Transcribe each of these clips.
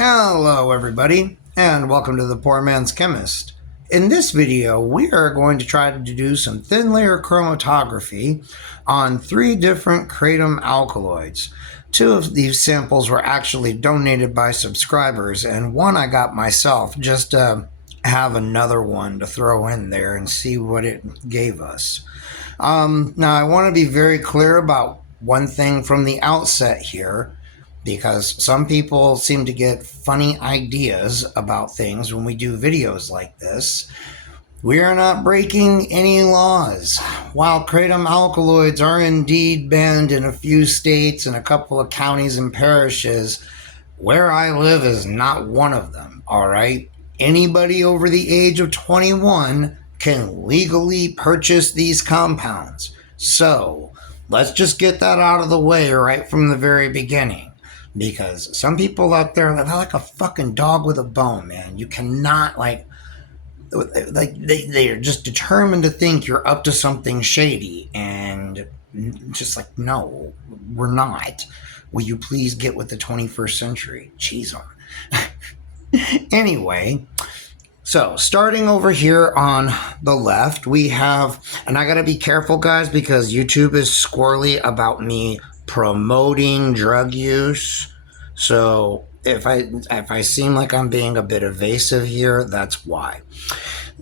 Hello everybody, and welcome to the Poor Man's Chemist. In this video, we are going to try to do some thin layer chromatography on 3 different kratom alkaloids. 2 of these samples were actually donated by subscribers, and 1 I got myself just to have another one to throw in there and see what it gave us. Now, I want to be very clear about one thing from the outset here, because some people seem to get funny ideas about things when we do videos like this. We are not breaking any laws. While kratom alkaloids are indeed banned in a few states and a couple of counties and parishes, where I live is not one of them, all right? Anybody over the age of 21 can legally purchase these compounds. So let's just get that out of the way right from the very beginning. Because some people out there, they're like a fucking dog with a bone, man. You cannot, they're just determined to think you're up to something shady. And just like, no, we're not. Will you please get with the 21st century? Jeez on. Anyway, so starting over here on the left, we have, and I gotta be careful, guys, because YouTube is squirrely about me promoting drug use. So if I seem like I'm being a bit evasive here, that's why.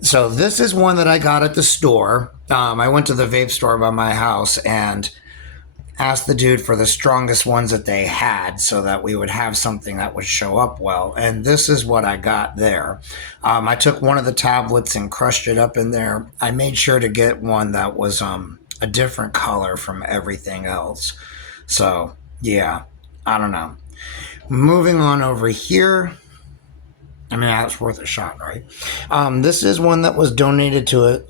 So this is one that I got at the store. I went to the vape store by my house and asked the dude for the strongest ones that they had so that we would have something that would show up well. And this is what I got there. I took one of the tablets and crushed it up in there. I made sure to get one that was a different color from everything else. So, yeah, I don't know. Moving on over here. I mean, that's worth a shot, right? This is one that was donated to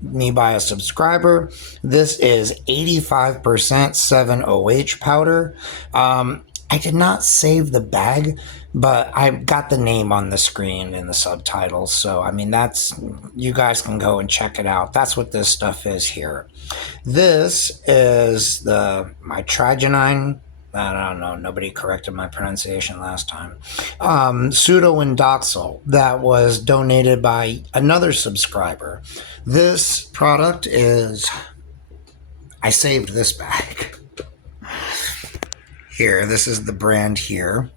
me by a subscriber. This is 85% 7-OH powder. I did not save the bag, but I got the name on the screen in the subtitles. So, I mean, you guys can go and check it out. That's what this stuff is here. This is the Mitragynine, I don't know, nobody corrected my pronunciation last time, Pseudoindoxyl, that was donated by another subscriber. This product is, I saved this bag. Here, this is the brand here.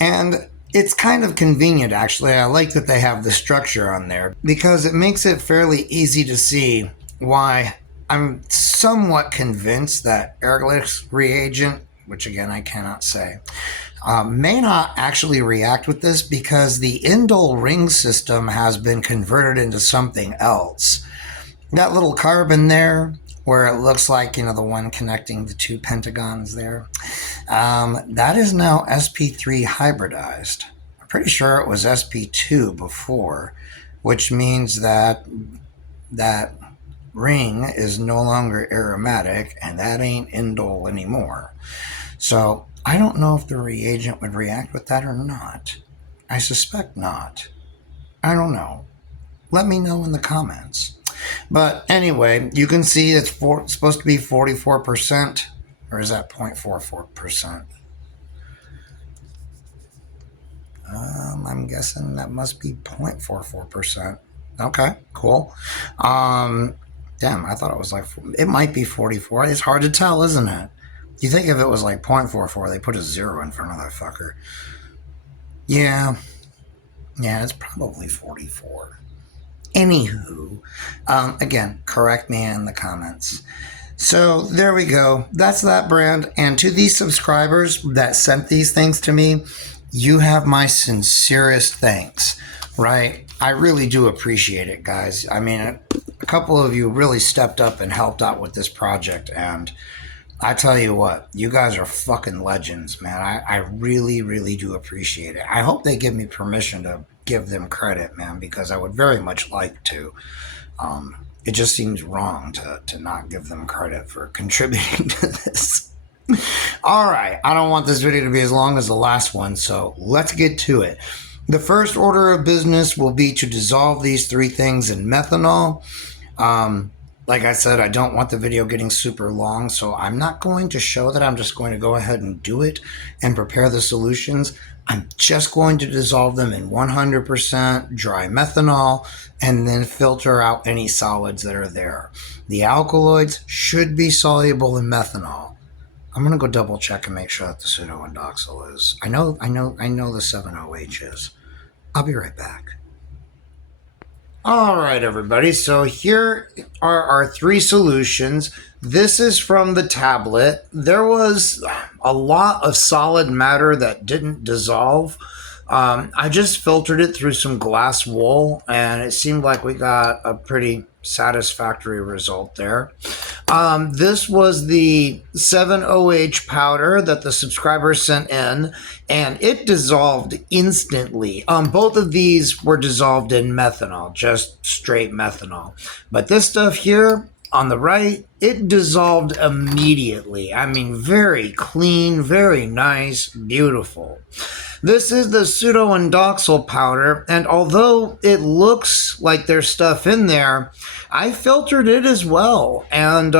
And it's kind of convenient, actually. I like that they have the structure on there because it makes it fairly easy to see why I'm somewhat convinced that Ehrlich's reagent, which again I cannot say, may not actually react with this because the indole ring system has been converted into something else. That little carbon there, where it looks like, you know, the one connecting the 2 pentagons there, that is now sp3 hybridized. I'm pretty sure it was sp2 before, which means that that ring is no longer aromatic, and that ain't indole anymore. So I don't know if the reagent would react with that or not. I suspect not. I don't know. Let me know in the comments. But anyway, you can see it's supposed to be 44%, or is that 0.44%? I'm guessing that must be 0.44%. Okay, cool. Damn, I thought it was like, it might be 44. It's hard to tell, isn't it? You think if it was like 0.44, they put a 0 in front of that fucker. Yeah, it's probably 44. Anywho, again, correct me in the comments. So there we go. That's that brand. And to these subscribers that sent these things to me, you have my sincerest thanks, right? I really do appreciate it, guys. I mean, a couple of you really stepped up and helped out with this project, and I tell you what, you guys are fucking legends, man. I really, really do appreciate it. I hope they give me permission to give them credit, man, because I would very much like to. It just seems wrong to not give them credit for contributing to this. All right, I don't want this video to be as long as the last one, so let's get to it. The first order of business will be to dissolve these 3 things in methanol. Like I said, I don't want the video getting super long, so I'm not going to show that. I'm just going to go ahead and do it and prepare the solutions. I'm just going to dissolve them in 100% dry methanol and then filter out any solids that are there. The alkaloids should be soluble in methanol. I'm going to go double check and make sure that the pseudoindoxyl is. I know the 7OH is. I'll be right back. All right, everybody. So here are our three solutions. This is from the tablet. There was a lot of solid matter that didn't dissolve. I just filtered it through some glass wool, and it seemed like we got a pretty satisfactory result there. This was the 7OH powder that the subscriber sent in, and it dissolved instantly. Both of these were dissolved in methanol, just straight methanol. But this stuff here on the right, it dissolved immediately. I mean, very clean, very nice, beautiful. This is the pseudoindoxyl powder, and although it looks like there's stuff in there, I filtered it as well, and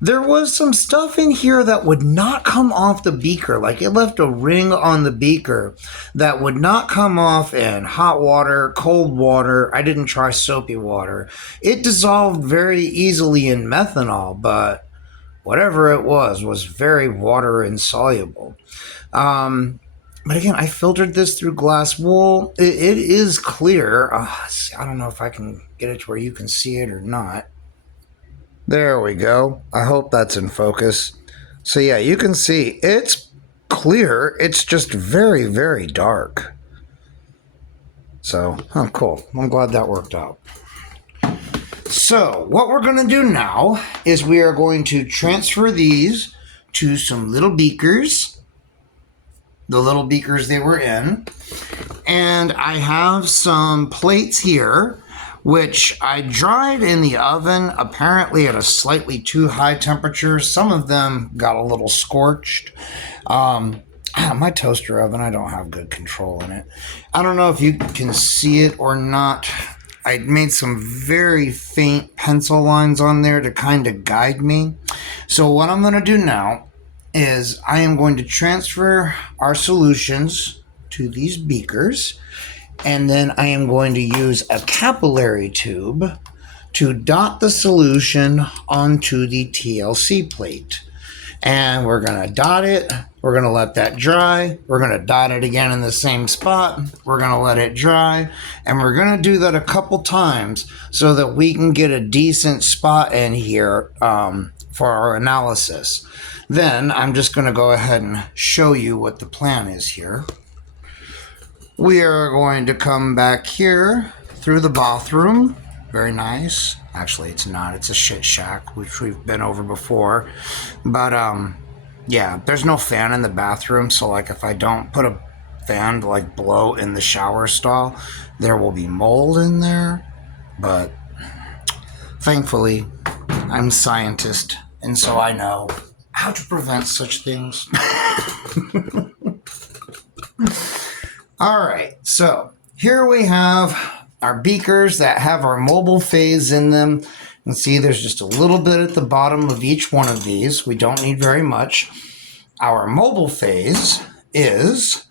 there was some stuff in here that would not come off the beaker. Like, it left a ring on the beaker that would not come off in hot water, cold water. I didn't try soapy water. It dissolved very easily in methanol, but whatever it was very water insoluble. But again, I filtered this through glass wool. It is clear. I don't know if I can get it to where you can see it or not. There we go. I hope that's in focus. So yeah, you can see it's clear. It's just very, very dark. So, cool. I'm glad that worked out. So what we're going to do now is we are going to transfer these to some little beakers. The little beakers they were in. And I have some plates here, which I dried in the oven, apparently at a slightly too high temperature. Some of them got a little scorched. My toaster oven, I don't have good control in it. I don't know if you can see it or not. I made some very faint pencil lines on there to kind of guide me. So what I'm going to do now is I am going to transfer our solutions to these beakers, and then I am going to use a capillary tube to dot the solution onto the TLC plate. And we're going to dot it. We're going to let that dry. We're going to dot it again in the same spot. We're going to let it dry. And we're going to do that a couple times so that we can get a decent spot in here for our analysis. Then I'm just going to go ahead and show you what the plan is here. We are going to come back here through the bathroom. Very nice. Actually, it's not. It's a shit shack, which we've been over before. But, yeah, there's no fan in the bathroom. So, like, if I don't put a fan to, like, blow in the shower stall, there will be mold in there. But, thankfully, I'm a scientist, and so I know how to prevent such things. All right, so here we have our beakers that have our mobile phase in them. You can see there's just a little bit at the bottom of each one of these. We don't need very much. Our mobile phase is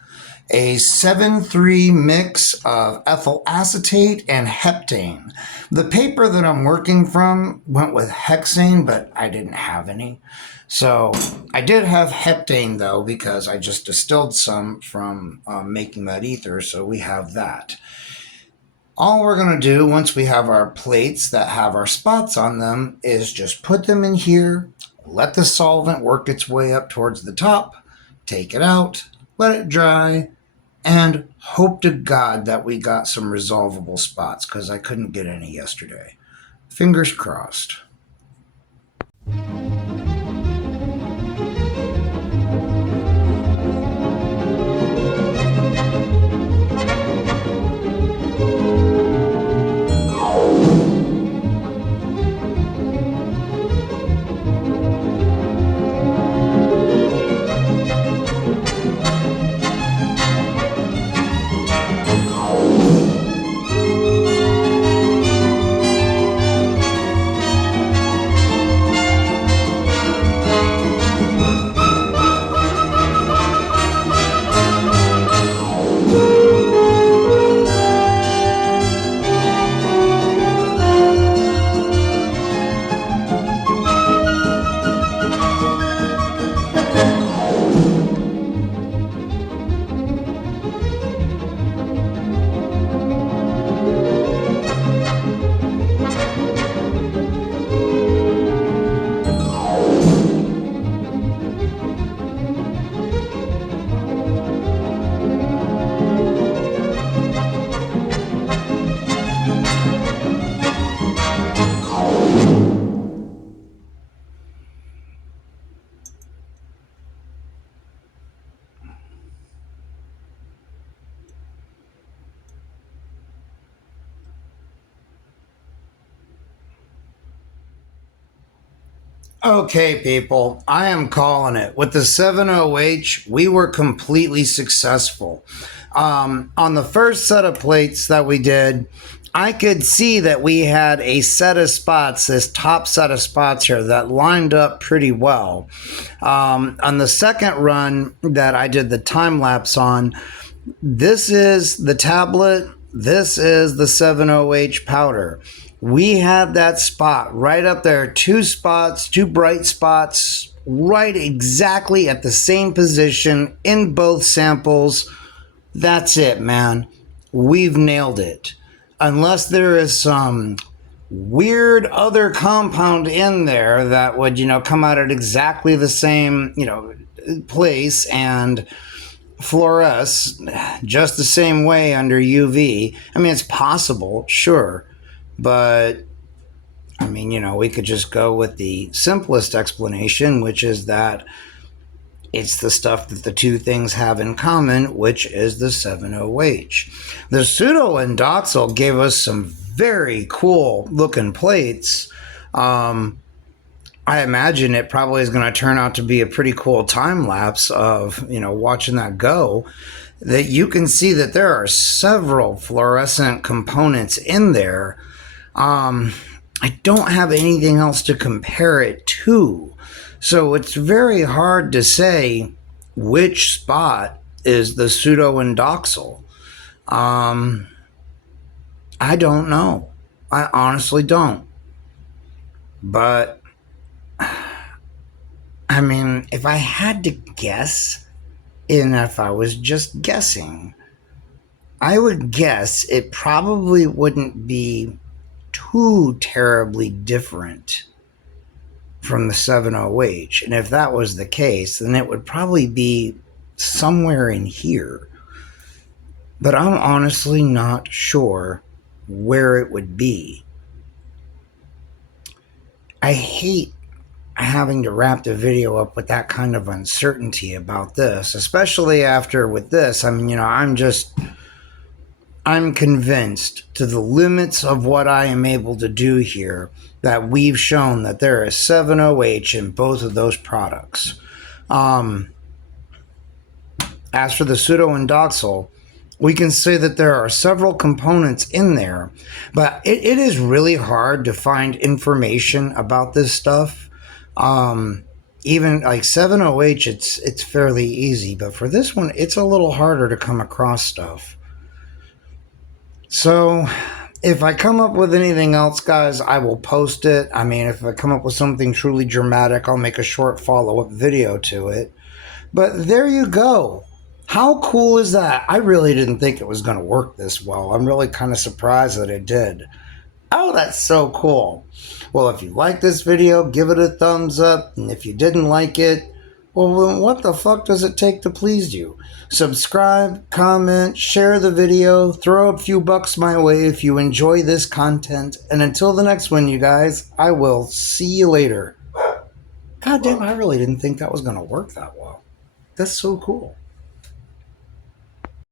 a 7-3 mix of ethyl acetate and heptane. The paper that I'm working from went with hexane, but I didn't have any. So I did have heptane, though, because I just distilled some from making that ether, so we have that. All we're going to do once we have our plates that have our spots on them is just put them in here, let the solvent work its way up towards the top, take it out, let it dry, and hope to God that we got some resolvable spots, because I couldn't get any yesterday. Fingers crossed. Okay, people, I am calling it. With the 70H, we were completely successful. On the first set of plates that we did, I could see that we had a set of spots, this top set of spots here, that lined up pretty well. On the second run that I did the time lapse on, this is the tablet, this is the 70H powder. We had that spot right up there, two spots, two bright spots, right exactly at the same position in both samples. That's it, man. We've nailed it. Unless there is some weird other compound in there that would, come out at exactly the same, place and fluoresce just the same way under UV. I mean, it's possible, sure. But I mean, we could just go with the simplest explanation, which is that it's the stuff that the two things have in common, which is the 70H. The pseudoindoxyl gave us some very cool looking plates. I imagine it probably is going to turn out to be a pretty cool time lapse of, watching that go. That you can see that there are several fluorescent components in there. I don't have anything else to compare it to. So it's very hard to say which spot is the pseudoindoxyl. I don't know. I honestly don't. But, I mean, if I had to guess, and if I was just guessing, I would guess it probably wouldn't be too terribly different from the 70H. And if that was the case, then it would probably be somewhere in here. But I'm honestly not sure where it would be. I hate having to wrap the video up with that kind of uncertainty about this, especially after with this. I mean, I'm convinced to the limits of what I am able to do here that we've shown that there is 70H in both of those products. As for the pseudoindoxyl, we can say that there are several components in there, but it is really hard to find information about this stuff. Even like 70H, it's fairly easy, but for this one, it's a little harder to come across stuff. So if I come up with anything else, guys, I will post it. I mean, if I come up with something truly dramatic, I'll make a short follow-up video to it. But there you go. How cool is that? I really didn't think it was going to work this well. I'm really kind of surprised that it did. Oh, that's so cool. Well, if you like this video, give it a thumbs up. And if you didn't like it, well, then what the fuck does it take to please you? Subscribe, comment, share the video, throw a few bucks my way if you enjoy this content. And until the next one, you guys, I will see you later. God damn, I really didn't think that was going to work that well. That's so cool.